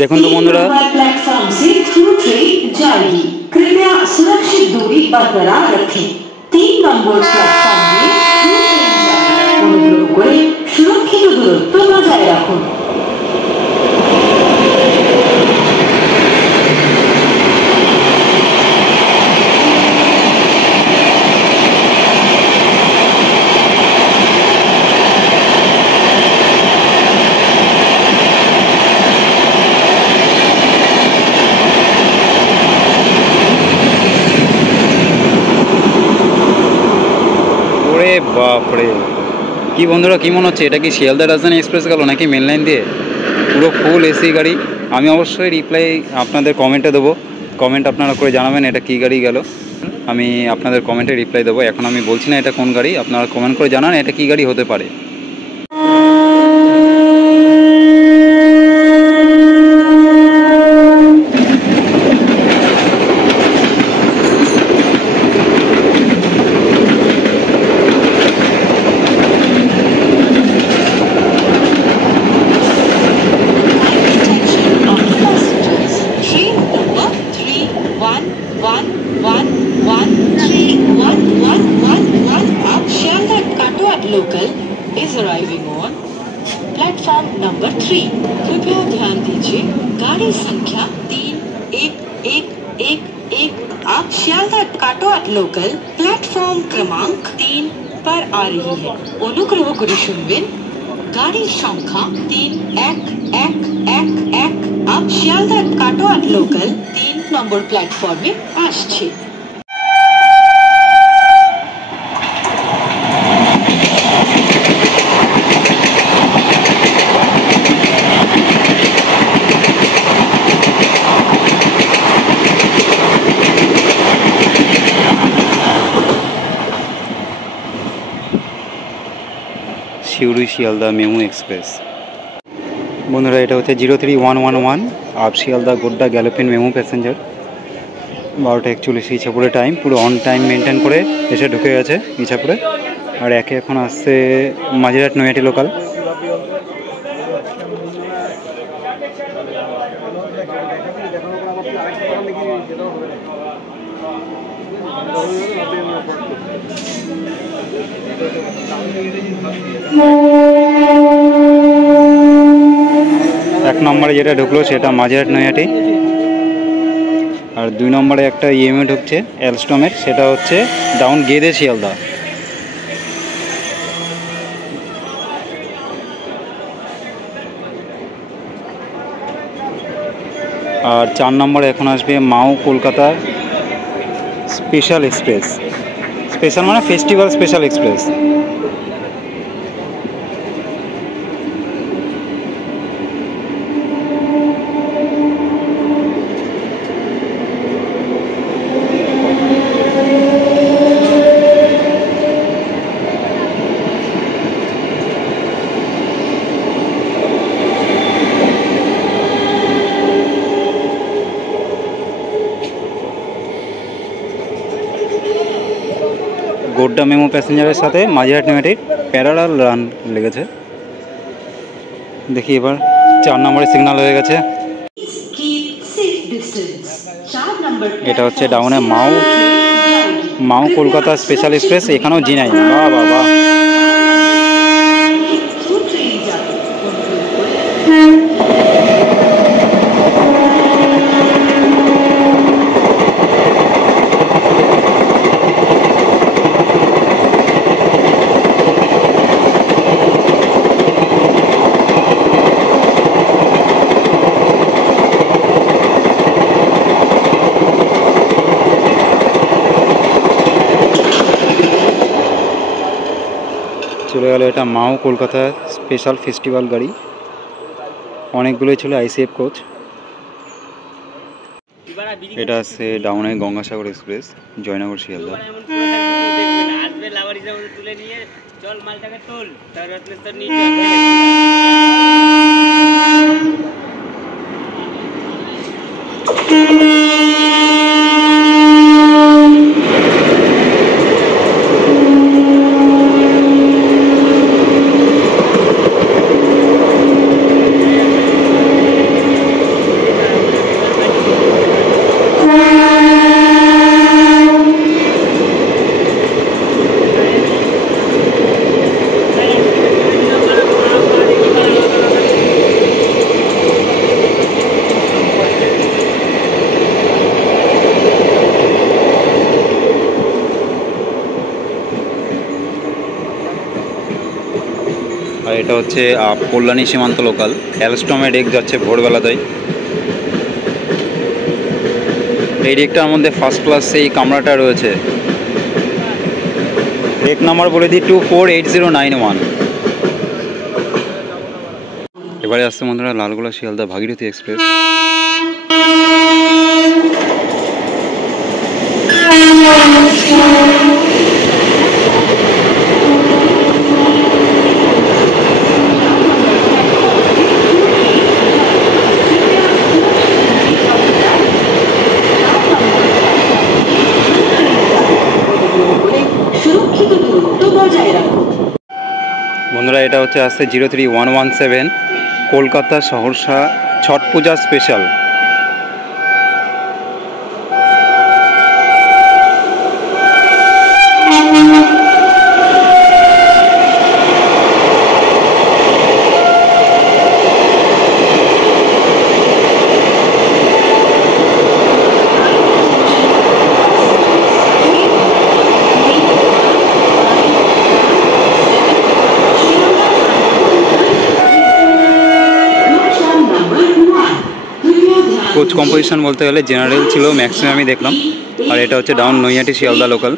দেখুন তো বন্ধুরা, प्लेटफॉर्म से थ्रू ट्रेन जाएगी, कृपया सुरक्षित दूरी बरकरार रखें। 3 নম্বর প্ল্যাটফর্ম দিয়ে থ্রু ট্রেন যাবে, অনুগ্রহ করে সুরক্ষিত দূরত্ব বজায় রাখুন। বাপরে, কি বন্ধুরা কি মনে হচ্ছে, এটা কি শিয়ালদা রাজধানী এক্সপ্রেস গেল নাকি মেন লাইন দিয়ে? পুরো ফুল এসি গাড়ি। আমি অবশ্যই রিপ্লাই আপনাদের কমেন্টে দেবো, কমেন্ট আপনারা করে জানাবেন এটা কি গাড়ি গেল। আমি আপনাদের কমেন্টে রিপ্লাই দেবো। এখন আমি বলছি না এটা কোন গাড়ি, আপনারা কমেন্ট করে জানান এটা কি গাড়ি হতে পারে। Local is arriving on platform number 3। कृपया ध्यान दीजिए, गाड़ी संख्या 3111 आप শিয়ালদা কাটোয়াট লোকাল প্ল্যাটফর্ম ক্রমাঙ্ক 3 पर आ रही है। অনুগ্রহ করে শুনবেন, গাড়ির সংখ্যা 3111 आप শিয়ালদা কাটোয়াট লোকাল 3 নম্বর প্ল্যাটফর্মে আসছে। Suri Sealdah MEMU express. বন্ধুরা এটা হচ্ছে 03111 up Sealdah Godda galloping MEMU passenger. 12:41 ইছাপুরে টাইম, পুরো অন টাইম মেনটেন করে এসে ঢুকে গেছে ইছাপুরে। আর একে এখন আসছে মাঝিরহাট নৈহাটি লোকাল। এক নম্বরে যেটা ঢুকলো সেটা মাঝিরহাট নৈহাটি, আর 2 নম্বরে একটা ইএমএ ঢুকছে এলস্টমের, সেটা হচ্ছে ডাউন গেদে শিয়ালদা। আর 4 নম্বরে এখন আসবে Mau Kolkata special express. Special মানে festival special express. Godda MEMU প্যাসেঞ্জারের সাথে মাঝিরহাট নৈহাটির প্যারালাল রান লেগেছে। দেখি এবার 4 নম্বরে সিগন্যাল হয়ে গেছে। এটা হচ্ছে ডাউনে মাও কলকাতা স্পেশাল এক্সপ্রেস, এখানেও জি নাই। বাহ বাহ বাহ, চলে গেল। এটা মাও কলকাতা স্পেশাল ফেস্টিভ্যাল গাড়ি, অনেকগুলোই ছিল আইসিএফ কোচ। এটা আছে ডাউনে গঙ্গাসাগর এক্সপ্রেস জয়নগর শিয়ালদা। এটা হচ্ছে কল্যাণী সীমান্ত লোকাল। অ্যালস্টমে ডেক যাচ্ছে ভোরবেলাতেই। এই ডেকটার মধ্যে ফার্স্ট ক্লাস সেই কামরাটা রয়েছে। ডেক নাম্বার বলে দিই 248091। এবারে আসছে বন্ধুরা লালগোলা শিয়ালদা ভাগীরথী এক্সপ্রেস। সুরক্ষিত দূরত্ব বজায় রাখুন। বন্ধুরা এটা হচ্ছে আসছে 03117 কলকাতা সহরসা ছট পূজা স্পেশাল। কোচ কম্পোজিশন বলতে গেলে জেনারেল ছিল ম্যাক্সিমামই দেখলাম, আর এটা হচ্ছে ডাউন নৈহাটি শিয়ালদা লোকাল।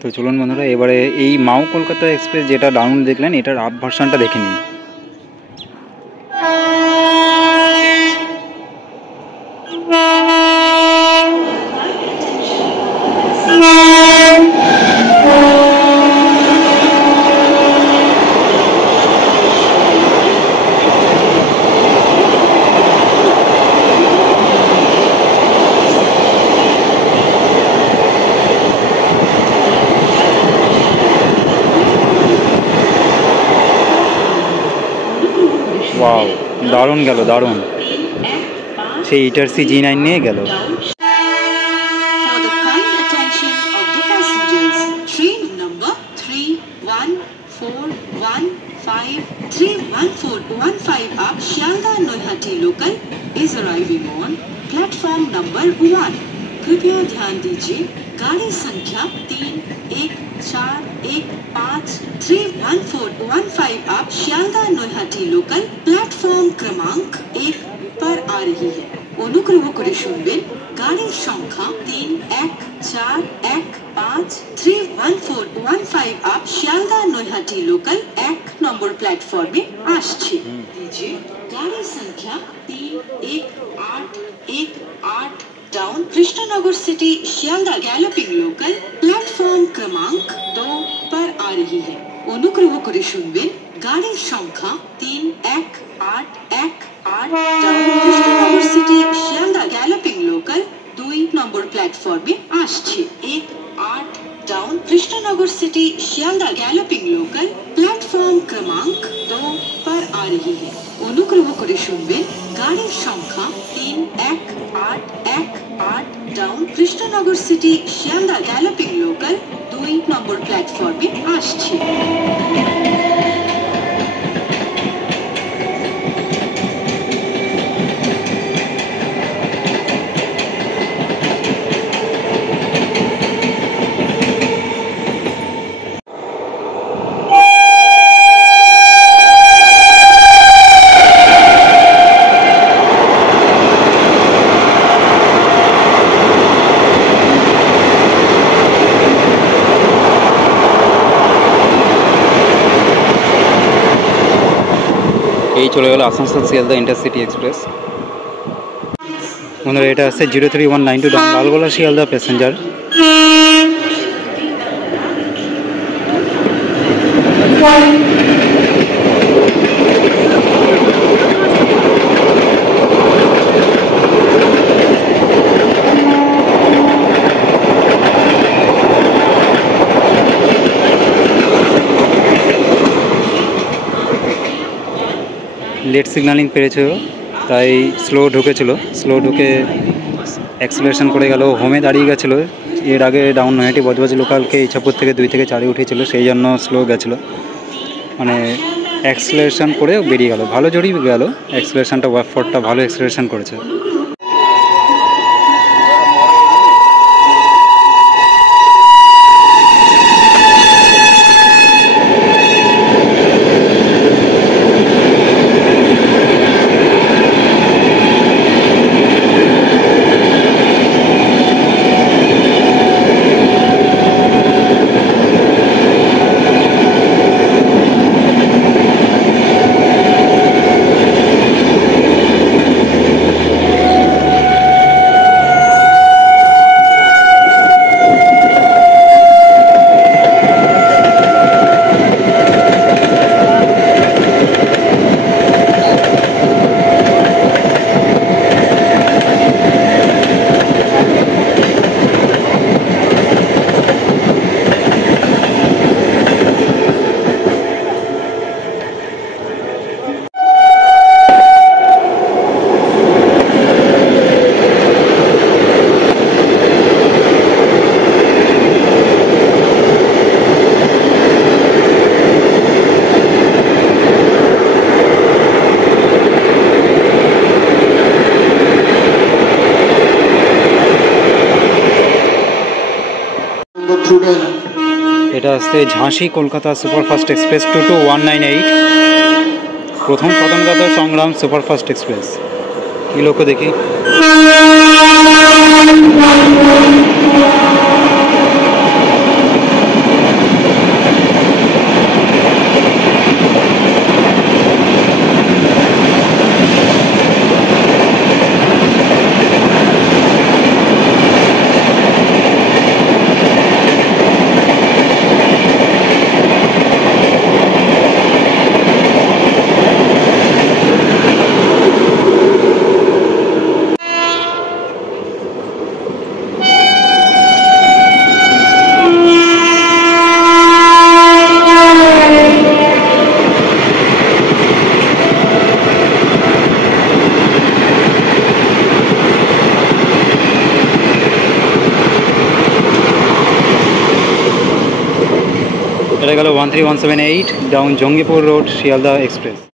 তো চলুন বন্ধুরা এবারে এই মাও কলকাতা এক্সপ্রেস যেটা ডাউন দেখলেন এটার আপ ভার্সনটা দেখে নিই। ওয়াও, দারুণ গেল, দারুণ। সেই ইটারসি G9 নিয়ে গেল। For the kind attention of the passengers, train number 31415 up Shialda Noihati local is arriving on platform number 1. कृपया ध्यान दीजिए, गाड़ी संख्या 31415 आप शियालदा नोहाटी लोकल प्लेटफॉर्म क्रमांक 1 पर आ रही है। অনুগ্রহ করে শুনবেন, গাড়ির সংখ্যা 31415 आप शियालदा नोहाटी लोकल 1 নম্বর প্ল্যাটফর্মে আসছে। दीजिए गाड़ी संख्या 31818 डाउन कृष्णनगर सिटी शियालदा गैलपिंग लोकल प्लेटफॉर्म क्रमांक 2 पर आ रही है। অনুগ্রহ করে শুনবেন, গাড়ির সংখ্যা 31818 ডাউন কৃষ্ণনগর সিটি শিয়ালদা গ্যালপিং লোকাল 2 নম্বর প্ল্যাটফর্মে আসছে। 18 डाउन कृष्णनगर सिटी शियालदा गैलपिंग लोकल प्लेटफॉर्म क्रमांक 2 पर आ रही है। অনুগ্রহ করে শুনবেন, গাড়ির সংখ্যা 31818 ডাউন কৃষ্ণনগর সিটি শিয়ালদা গ্যালপিং লোকাল 2 নম্বর প্ল্যাটফর্মে আসছে। এই চলে গেল আসানসোল শিয়ালদা ইন্টারসিটি এক্সপ্রেস। বন্ধুরা এটা আছে 03192 down Lalgola Sealdah passenger. Late signalling পেরেছিল তাই স্লো ঢুকেছিল, স্লো ঢুকে অ্যাক্সিলারেশন করে গেল, হোমে দাঁড়িয়ে গেছিলো। এর আগে ডাউন নৈহাটি বজবজ লোকালকে ইচ্ছাপুর থেকে 2 থেকে 4 উঠেছিল, সেই জন্য স্লো গেছিলো, মানে অ্যাক্সিলারেশন করে বেরিয়ে গেল। ভালো জড়িয়ে গেল অ্যাক্সিলারেশনটা, ওয়াফরটা ভালো অ্যাক্সিলারেশন করেছে। এটা আসছে ঝাঁসি কলকাতা সুপারফাস্ট এক্সপ্রেস 22198, প্রথম স্বাধীনতা সংগ্রাম সুপারফাস্ট এক্সপ্রেস। এই লোক দেখি, এটা গেল 13178 ডাউন জঙ্গিপুর রোড শিয়ালদা এক্সপ্রেস।